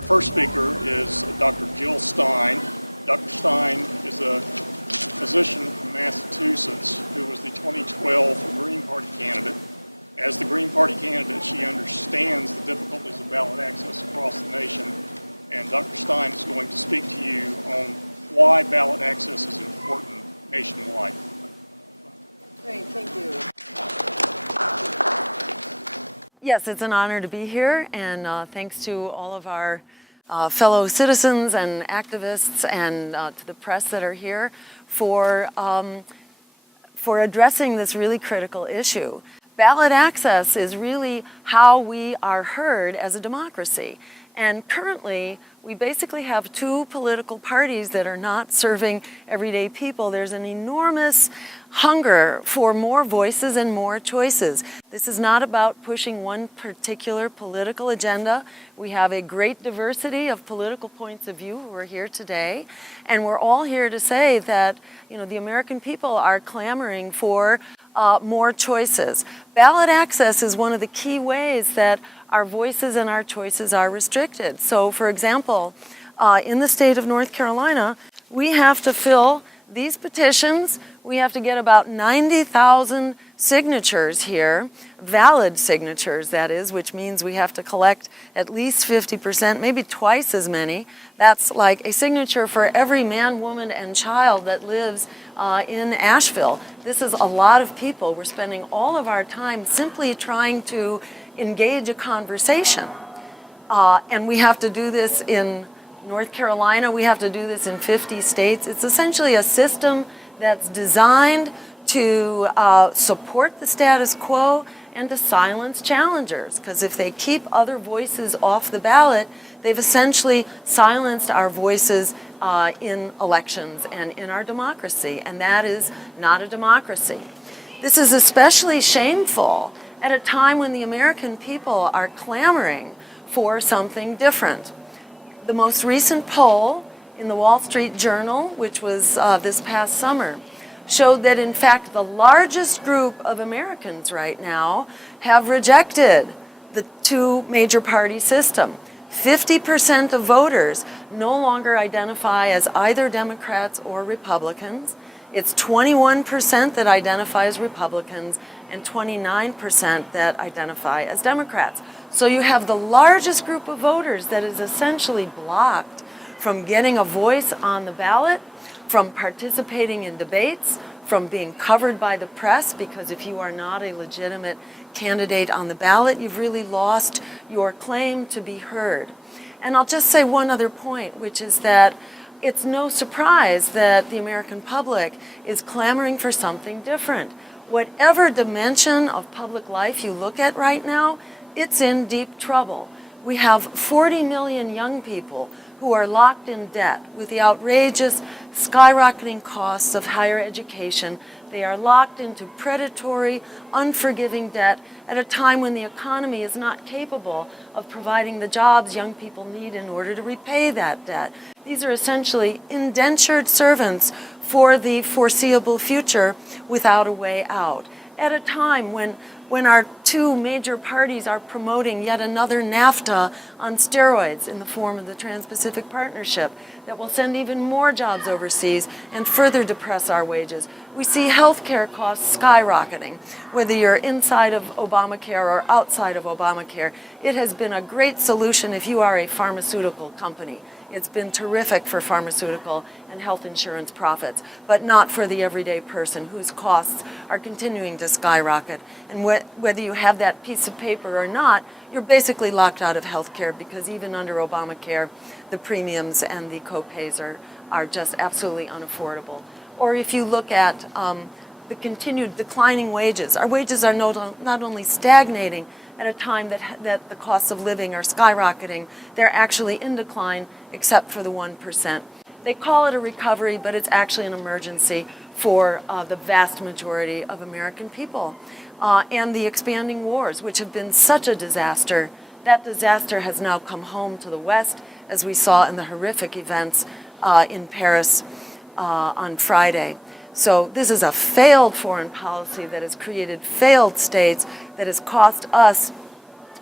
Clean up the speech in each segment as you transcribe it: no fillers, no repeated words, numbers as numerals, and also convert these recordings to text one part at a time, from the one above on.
Our first speaker is Dr. Jill Stein. Dr. Stein is a physician from Massachusetts who was the 2012 Green Party candidate. As the Green Party candidate, she understands the difficulties of ballot access across the nation, and Dr. Stein is going to speak to you on why ballot access is important nationwide. Great, thank you. Yes, it's an honor to be here, and thanks to all of our fellow citizens and activists and to the press that are here for addressing this really critical issue. Ballot access is really how we are heard as a democracy. And currently, we basically have two political parties that are not serving everyday people. There's an enormous hunger for more voices and more choices. This is not about pushing one particular political agenda. We have a great diversity of political points of view who are here today. And we're all here to say that, the American people are clamoring for more choices. Ballot access is one of the key ways that our voices and our choices are restricted. So, for example, in the state of North Carolina, we have to fill these petitions. We have to get about 90,000 signatures here, valid signatures, that is, which means we have to collect at least 50%, maybe twice as many. That's like a signature for every man, woman, and child that lives in Asheville. This is a lot of people. We're spending all of our time simply trying to engage a conversation. And we have to do this in North Carolina. We have to do this in 50 states. It's essentially a system that's designed to support the status quo and to silence challengers. Because if they keep other voices off the ballot, they've essentially silenced our voices in elections and in our democracy. And that is not a democracy. This is especially shameful at a time when the American people are clamoring for something different. The most recent poll in the Wall Street Journal, which was this past summer, showed that in fact the largest group of Americans right now have rejected the two major party system. 50% of voters no longer identify as either Democrats or Republicans. It's 21% that identify as Republicans and 29% that identify as Democrats. So you have the largest group of voters that is essentially blocked from getting a voice on the ballot, from participating in debates, from being covered by the press, because if you are not a legitimate candidate on the ballot, you've really lost your claim to be heard. And I'll just say one other point, which is that it's no surprise that the American public is clamoring for something different. Whatever dimension of public life you look at right now, it's in deep trouble. We have 40 million young people who are locked in debt with the outrageous skyrocketing costs of higher education. They are locked into predatory, unforgiving debt at a time when the economy is not capable of providing the jobs young people need in order to repay that debt. These are essentially indentured servants for the foreseeable future without a way out. At a time when our two major parties are promoting yet another NAFTA on steroids in the form of the Trans-Pacific Partnership that will send even more jobs overseas and further depress our wages. We see healthcare costs skyrocketing. Whether you're inside of Obamacare or outside of Obamacare, it has been a great solution if you are a pharmaceutical company. It's been terrific for pharmaceutical and health insurance profits, but not for the everyday person whose costs are continuing to skyrocket. And whether you have that piece of paper or not, you're basically locked out of health care, because even under Obamacare, the premiums and the co-pays are just absolutely unaffordable. Or if you look at the continued declining wages, our wages are not only stagnating at a time that the costs of living are skyrocketing, they're actually in decline except for the 1%. They call it a recovery, but it's actually an emergency for the vast majority of American people. And the expanding wars, which have been such a disaster, that disaster has now come home to the West, as we saw in the horrific events in Paris on Friday. So this is a failed foreign policy that has created failed states, that has cost us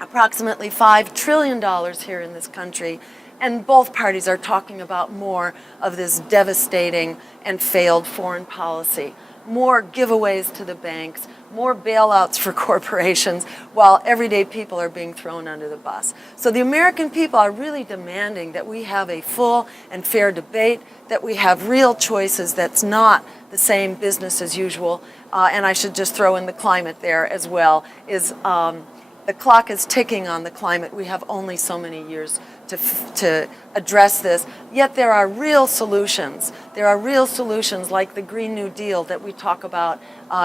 approximately $5 trillion here in this country, And both parties are talking about more of this devastating and failed foreign policy, more giveaways to the banks, more bailouts for corporations, while everyday people are being thrown under the bus. So the American people are really demanding that we have a full and fair debate, that we have real choices that's not the same business as usual. And I should just throw in the climate there as well, is the clock is ticking on the climate. We have only so many years to address this. Yet there are real solutions. There are real solutions like the Green New Deal that we talk about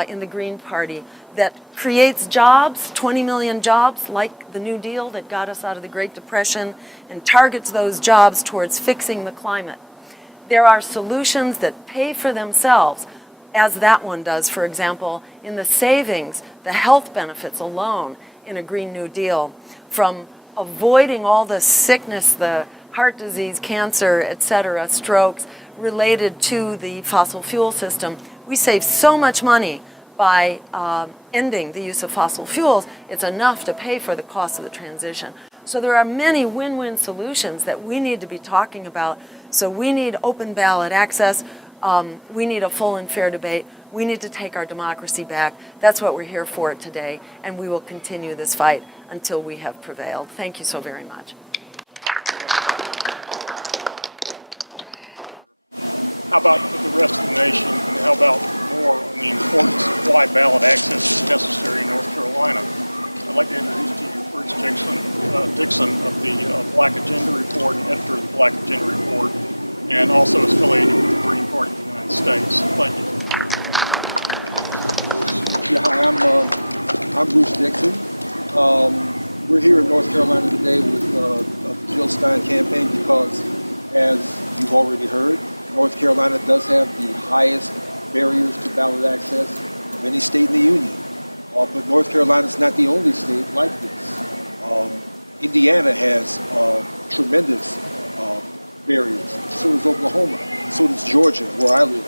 in the Green Party that creates jobs, 20 million jobs, like the New Deal that got us out of the Great Depression and targets those jobs towards fixing the climate. There are solutions that pay for themselves, as that one does, for example, in the savings, the health benefits alone in a Green New Deal, from avoiding all the sickness, the heart disease, cancer, etc., strokes related to the fossil fuel system. We save so much money by ending the use of fossil fuels, it's enough to pay for the cost of the transition. So there are many win-win solutions that we need to be talking about. So we need open ballot access. We need a full and fair debate. We need to take our democracy back. That's what we're here for today, and we will continue this fight until we have prevailed. Thank you so very much. How about the rest of the nation, and how about more on the importance of why ballot access is necessary in North Carolina? I'd like to introduce to you Bruce Dixon of the Black Agenda Report, and editor of the Black Agenda Report, and also is affiliated with the Green Party of the United States. Thank you. Yeah, hi, I'm Bruce Dixon. We're here in North Carolina today with the Jill Stein campaign because, as you've already heard, North Carolina does have the highest barriers to ballot access of any state in the union. But North Carolina is not the only state like this. Indiana has tremendous barriers. So does Oklahoma. So does Georgia, where I live.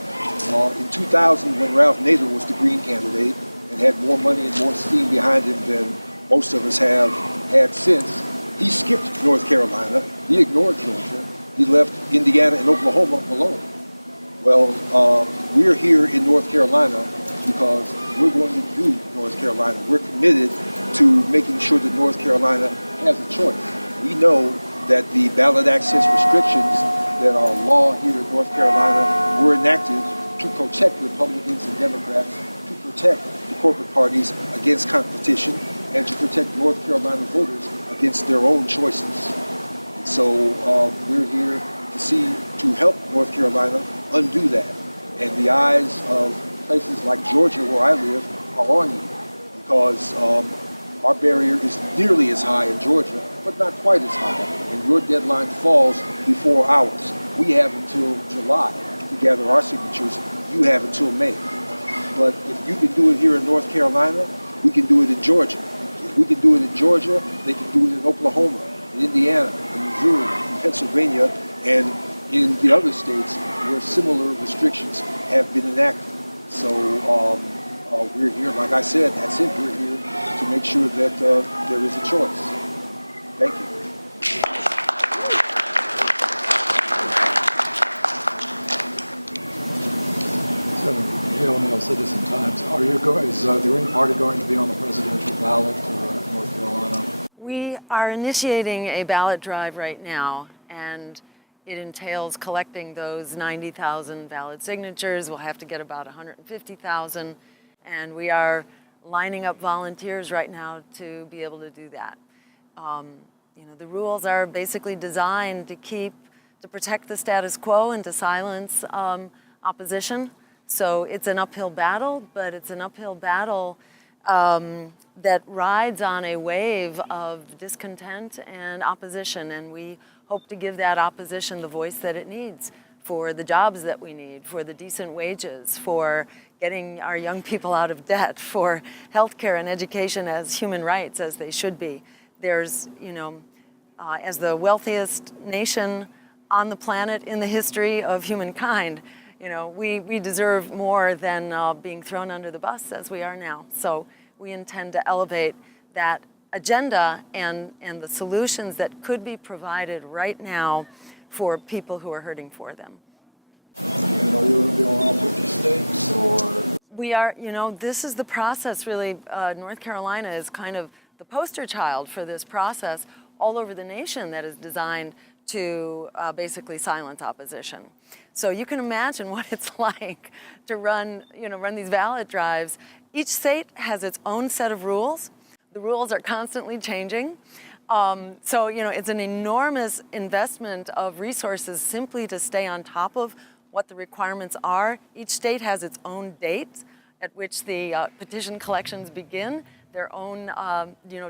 In 2000, when Ralph Nader was the Green candidate and had more money and more steam behind him than most of us have had since, he skipped North Carolina. He ignored Georgia. He left Indiana and Oklahoma alone. Well, we're here in North Carolina because we're going to do North Carolina. We're committed to making sure that North Carolina has a choice. We know that the ballot access restrictions that are law here in North Carolina were enacted to protect Republicans and Democrats, to protect the corporate parties against competition, and to protect North Carolina voters against their own choices. So we're here to help North Carolina undo that. And the eyes of places like Georgia, where I live, are on you, because our barrier is nearly as high in Georgia, but not quite as high. And your deadline falls before ours. We have until July to gather our signatures. You have until May. But if you can do it here in North Carolina, we can do it in Georgia. If we can do it in Georgia, they can do it in Oklahoma, in Indiana, in Missouri, in Pennsylvania, and in the other states where similar restrictions have been enacted. So we're here, like I said, that's it. We're here to make sure that there is a choice. Thank you. Neil Neal, Citizen Times. Is the Green Party going to be on the presidential ballot in North Carolina? We are initiating a ballot drive right now, and it entails collecting those 90,000 valid signatures. We'll have to get about 150,000, and we are lining up volunteers right now to be able to do that. The rules are basically designed to protect the status quo and to silence opposition. So it's an uphill battle, but it's an uphill battle that rides on a wave of discontent and opposition, and we hope to give that opposition the voice that it needs for the jobs that we need, for the decent wages, for getting our young people out of debt, for healthcare and education as human rights as they should be. There's, as the wealthiest nation on the planet in the history of humankind, we deserve more than being thrown under the bus as we are now. So we intend to elevate that agenda and the solutions that could be provided right now for people who are hurting for them. And are you going to be on all 50 states, or? We are, this is the process really. North Carolina is kind of the poster child for this process all over the nation that is designed to basically silence opposition. So you can imagine what it's like to run these ballot drives. Each state has its own set of rules. The rules are constantly changing. So, it's an enormous investment of resources simply to stay on top of what the requirements are. Each state has its own dates at which the petition collections begin, their own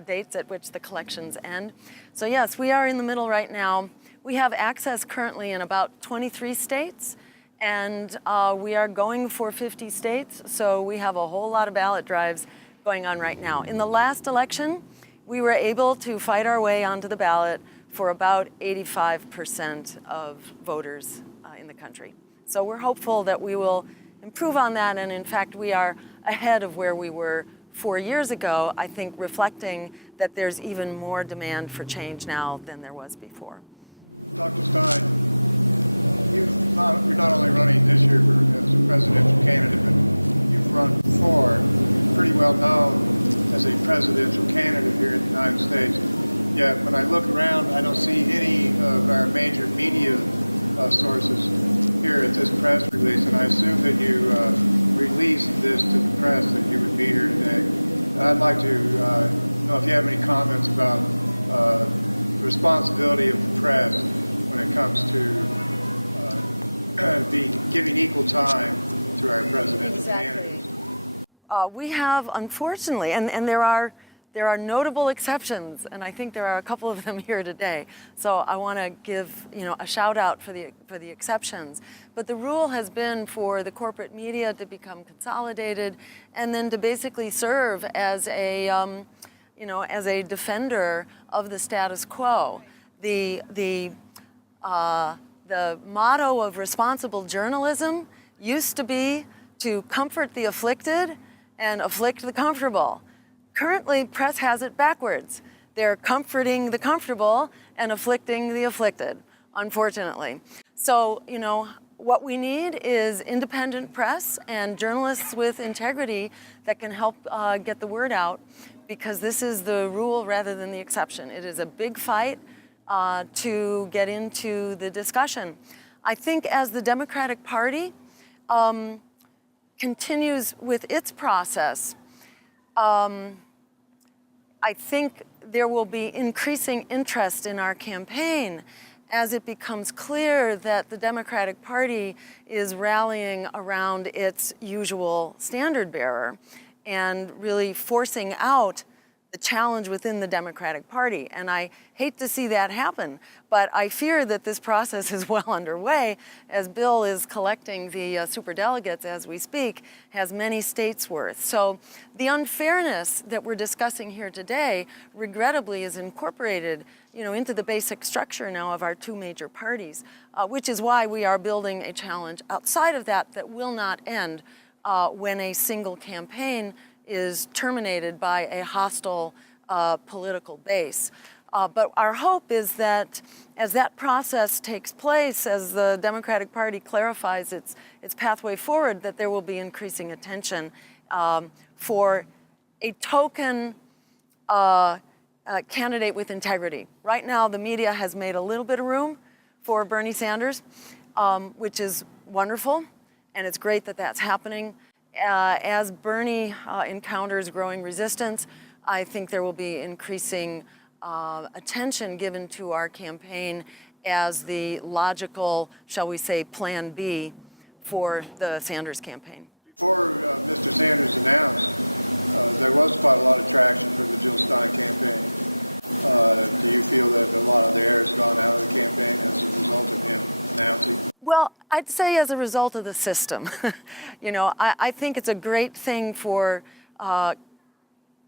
dates at which the collections end. So yes, we are in the middle right now. We have access currently in about 23 states, and we are going for 50 states, so we have a whole lot of ballot drives going on right now. In the last election, we were able to fight our way onto the ballot for about 85% of voters in the country. So we're hopeful that we will improve on that, and in fact, we are ahead of where we were 4 years ago, I think reflecting that there's even more demand for change now than there was before. Dr. Stein, you're not only running this year as a presidential candidate, but you've run before, pretty well known as a presidential candidate here in the United States. Yet when I look around, I don't see any of our major media sources here at this press release, and I assume that you released this to the press that you would be here today. And I'd like to know if you have any comments about the responsibility of the press when it comes to giving equal time to our presidential candidates. We have, unfortunately, and there are notable exceptions, and I think there are a couple of them here today. So I want to give a shout out for the exceptions. But the rule has been for the corporate media to become consolidated, and then to basically serve as a as a defender of the status quo. The motto of responsible journalism used to be to comfort the afflicted and afflict the comfortable. Currently, press has it backwards. They're comforting the comfortable and afflicting the afflicted, unfortunately. So, what we need is independent press and journalists with integrity that can help get the word out, because this is the rule rather than the exception. It is a big fight to get into the discussion. I think as the Democratic Party continues with its process, I think there will be increasing interest in our campaign as it becomes clear that the Democratic Party is rallying around its usual standard bearer and really forcing out the challenge within the Democratic Party. And I hate to see that happen, but I fear that this process is well underway, as Bill is collecting the superdelegates as we speak, has many states worth. So the unfairness that we're discussing here today, regrettably, is incorporated into the basic structure now of our two major parties, which is why we are building a challenge outside of that will not end when a single campaign is terminated by a hostile political base. But our hope is that as that process takes place, as the Democratic Party clarifies its pathway forward, that there will be increasing attention for a token candidate with integrity. Right now, the media has made a little bit of room for Bernie Sanders, which is wonderful, and it's great that that's happening. As Bernie encounters growing resistance, I think there will be increasing attention given to our campaign as the logical, shall we say, plan B for the Sanders campaign. Before Mr. Sanders announced, there was quite a lot of traction for the Jill Stein campaign. Do you feel that a lot of the air has gone out of the campaign as a result of him announcing? Well, I'd say as a result of the system. I think it's a great thing for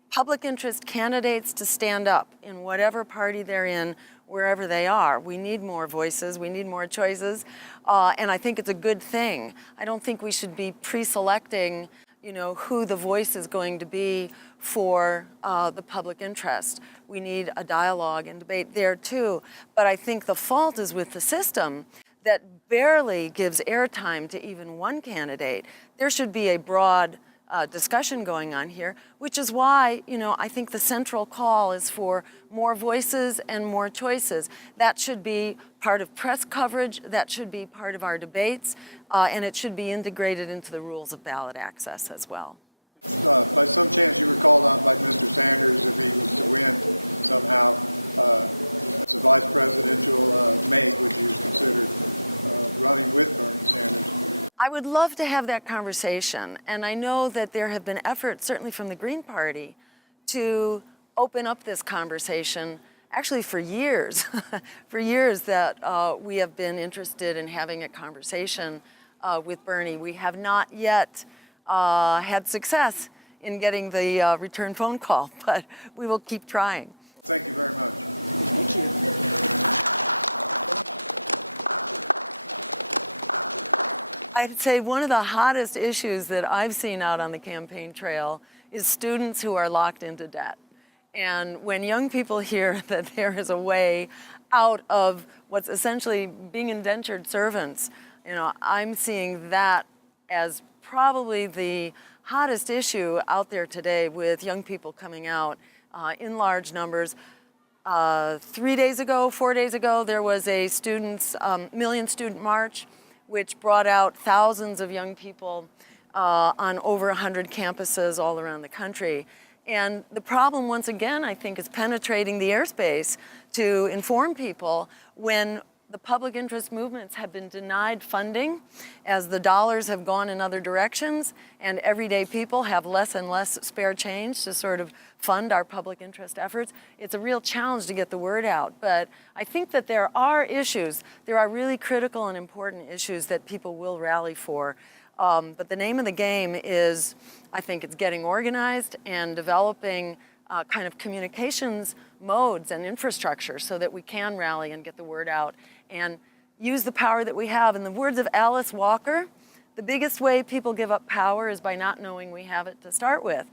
public interest candidates to stand up in whatever party they're in, wherever they are. We need more voices, we need more choices, and I think it's a good thing. I don't think we should be pre-selecting, who the voice is going to be for the public interest. We need a dialogue and debate there too. But I think the fault is with the system that barely gives airtime to even one candidate. There should be a broad discussion going on here, which is why, I think the central call is for more voices and more choices. That should be part of press coverage, that should be part of our debates, and it should be integrated into the rules of ballot access as well. By some chance you were called on by Mr. Sanders, if he was to win somehow, as a vice presidential mate, would you consider running with Bernie Sanders? I would love to have that conversation, and I know that there have been efforts, certainly from the Green Party, to open up this conversation, actually for years, for years that we have been interested in having a conversation with Bernie. We have not yet had success in getting the return phone call, but we will keep trying. Thank you very much. Thank you. I'd say one of the hottest issues that I've seen out on the campaign trail is students who are locked into debt. And when young people hear that there is a way out of what's essentially being indentured servants, I'm seeing that as probably the hottest issue out there today, with young people coming out in large numbers. 4 days ago, there was a million student march, which brought out thousands of young people on over 100 campuses all around the country. And the problem, once again, I think, is penetrating the airspace to inform people when the public interest movements have been denied funding, as the dollars have gone in other directions, and everyday people have less and less spare change to sort of fund our public interest efforts. It's a real challenge to get the word out. But I think that there are really critical and important issues that people will rally for. But the name of the game is, I think, it's getting organized and developing kind of communications modes and infrastructure so that we can rally and get the word out and use the power that we have. In the words of Alice Walker, the biggest way people give up power is by not knowing we have it to start with.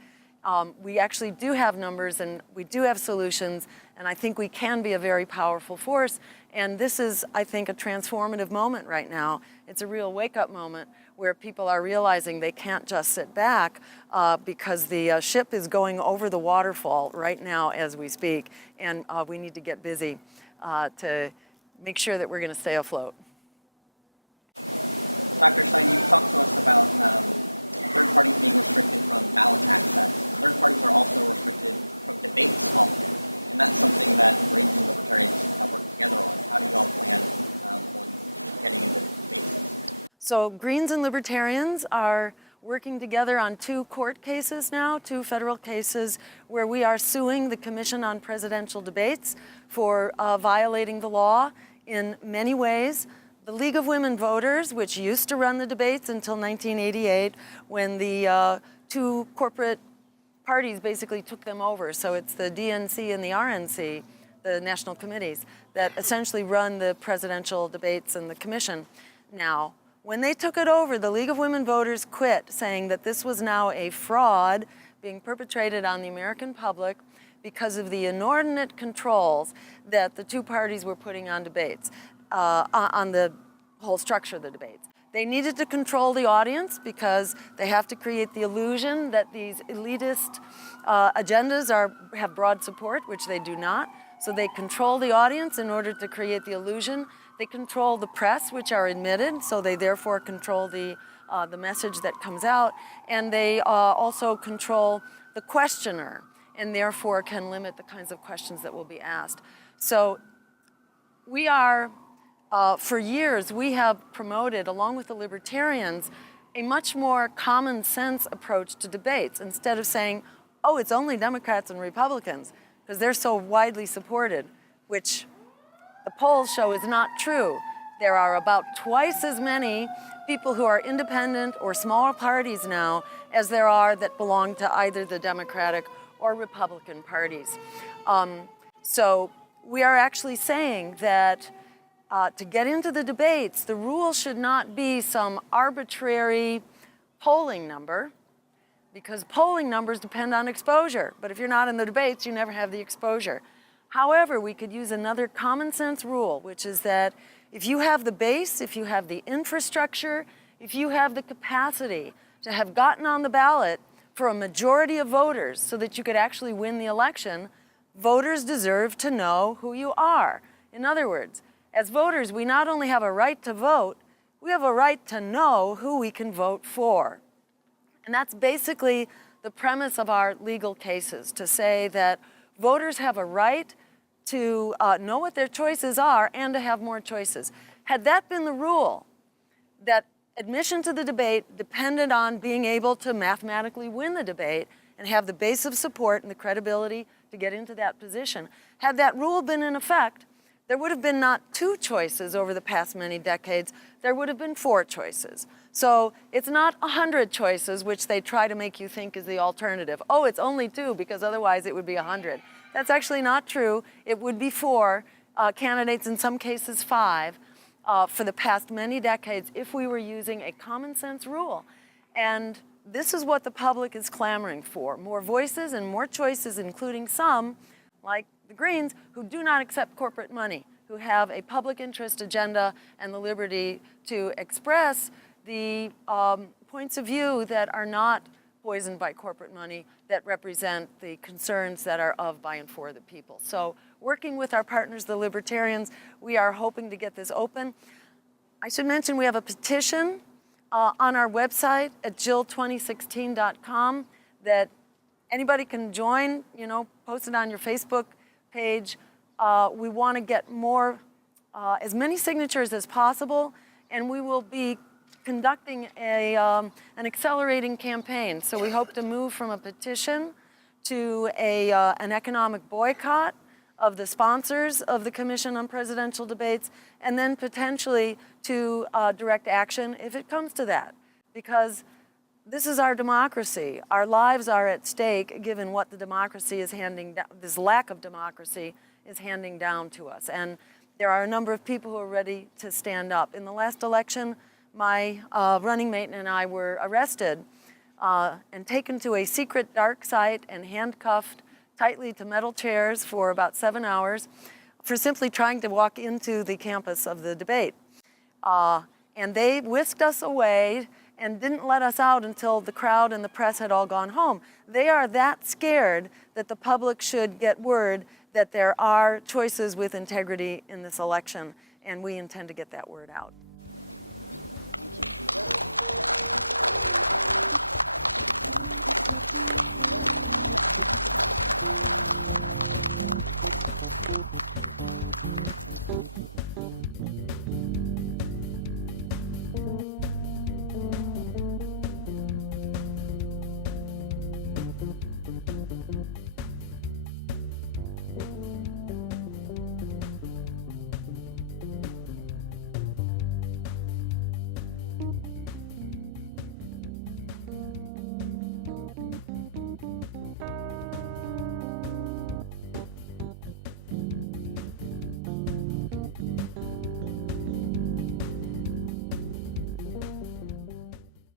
We actually do have numbers and we do have solutions, and I think we can be a very powerful force. And this is, I think, a transformative moment right now. It's a real wake-up moment where people are realizing they can't just sit back because the ship is going over the waterfall right now as we speak, and we need to get busy to make sure that we're going to stay afloat. Dr. Stein, you've talked to us about third parties being restricted from ballot access. Third parties are also restricted from debates often, and that's something that Greens and Libertarians have worked together on. How do you all plan on getting into debates this year? So Greens and Libertarians are working together on 2 court cases now, 2 federal cases, where we are suing the Commission on Presidential Debates for violating the law in many ways. The League of Women Voters, which used to run the debates until 1988, when the 2 corporate parties basically took them over. So it's the DNC and the RNC, the national committees, that essentially run the presidential debates and the commission now. When they took it over, the League of Women Voters quit, saying that this was now a fraud being perpetrated on the American public because of the inordinate controls that the 2 parties were putting on debates, on the whole structure of the debates. They needed to control the audience because they have to create the illusion that these elitist agendas have broad support, which they do not. So they control the audience in order to create the illusion. They control the press, which are admitted, so they therefore control the message that comes out. And they also control the questioner, and therefore can limit the kinds of questions that will be asked. So we are, for years, we have promoted, along with the Libertarians, a much more common sense approach to debates. Instead of saying, oh, it's only Democrats and Republicans, because they're so widely supported, which the polls show is not true. There are about twice as many people who are independent or smaller parties now as there are that belong to either the Democratic or Republican parties. So we are actually saying that to get into the debates, the rule should not be some arbitrary polling number. because polling numbers depend on exposure. But if you're not in the debates, you never have the exposure. However, we could use another common sense rule, which is that if you have the base, if you have the infrastructure, if you have the capacity to have gotten on the ballot for a majority of voters so that you could actually win the election, voters deserve to know who you are. In other words, as voters, we not only have a right to vote, we have a right to know who we can vote for. And that's basically the premise of our legal cases, to say that voters have a right to know what their choices are and to have more choices. Had that been the rule, that admission to the debate depended on being able to mathematically win the debate and have the base of support and the credibility to get into that position, had that rule been in effect, there would have been not 2 choices over the past many decades, there would have been 4 choices. So it's not 100 choices, which they try to make you think is the alternative. Oh, it's only 2 because otherwise it would be 100. That's actually not true. It would be 4 candidates, in some cases 5, for the past many decades if we were using a common sense rule. And this is what the public is clamoring for: more voices and more choices, including some, like the Greens, who do not accept corporate money, who have a public interest agenda and the liberty to express the points of view that are not poisoned by corporate money, that represent the concerns that are of, by, and for the people. So working with our partners, the Libertarians, we are hoping to get this open. I should mention we have a petition on our website at jill2016.com that anybody can join, post it on your Facebook page. We want to get more, as many signatures as possible, and we will be conducting an accelerating campaign. So we hope to move from a petition to an economic boycott of the sponsors of the Commission on Presidential Debates, and then potentially to direct action if it comes to that. Because this is our democracy. Our lives are at stake given what the democracy is handing down, this lack of democracy is handing down to us. And there are a number of people who are ready to stand up. In the last election, my running mate and I were arrested and taken to a secret dark site and handcuffed tightly to metal chairs for about 7 hours for simply trying to walk into the campus of the debate. And they whisked us away and didn't let us out until the crowd and the press had all gone home. They are that scared that the public should get word that there are choices with integrity in this election, and we intend to get that word out.